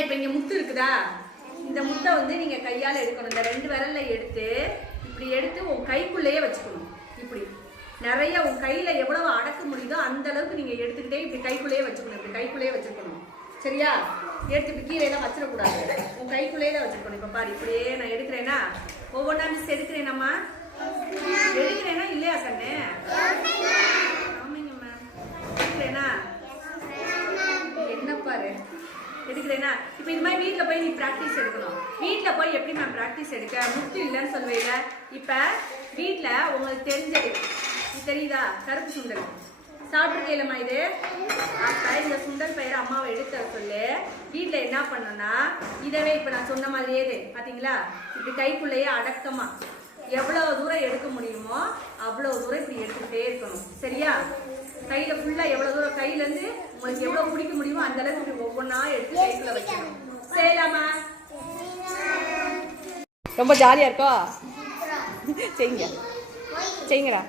இப்போ இங்கே முத்து இருக்குதா, இந்த முட்டை வந்து நீங்கள் கையால் எடுக்கணும். இந்த 2 விரல்ல எடுத்து இப்படி எடுத்து உன் கைக்குள்ளேயே வச்சுக்கணும். இப்படி நிறைய உன் கையில் எவ்வளவு அடக்க முடியுதோ அந்த அளவுக்கு நீங்கள் எடுத்துக்கிட்டே இப்படி கைக்குள்ளேயே வச்சுக்கணும். இப்படி கைக்குள்ளேயே வச்சுக்கணும். சரியா? எடுத்துட்டு கீழே தான் வச்சிடக்கூடாது. உன் கைக்குள்ளேயே தான் வச்சுக்கணும். இப்போ பாரு, இப்படியே நான் எடுக்கிறேன்னா ஒவ்வொன்றா மிஸ் எடுக்கிறேனம்மா. எடுக்கிறேனா இல்லையா கண்ணு? ஆமாங்க மேம். எடுக்கிறேனா என்ன பாரு, எடுக்கிறேனா? இப்போ இது மாதிரி வீட்டில் போய் நீ ப்ராக்டிஸ் எடுக்கணும். வீட்டில் போய் எப்படி மேம் ப்ராக்டிஸ் எடுக்க? முட்டு இல்லைன்னு சொல்லுவீங்க. இப்போ வீட்டில் உங்களுக்கு தெரிஞ்சது இது தெரியுதா? கருப்பு சுண்டல் சாப்பிட்ருக்கேலம்மா இது. அப்போ இந்த சுண்டல் பயிரை அம்மாவை எடுத்து சொல்லு. வீட்டில் என்ன பண்ணணும்னா இதவே இப்போ நான் சொன்ன மாதிரியே பார்த்தீங்களா, இப்படி கைக்குள்ளேயே அடக்கமா எவ்வளோ தூரம் எடுக்க முடியுமோ அவ்வளோ தூரம் இப்படி எடுத்துக்கிட்டே இருக்கணும். சரியா? கையில் ஃபுல்லாக எவ்வளோ தூரம் கையிலேருந்து உங்களுக்கு எவ்வளோ பிடிக்க முடியுமோ அந்த அளவுக்கு இப்படி ஒவ்வொன்றா எடுத்து கைக்குள்ள வைக்கணும். செய்யலாமா? ரொம்ப ஜாலியாக இருக்கோ? செய்யுங்க செய்யுங்கடா.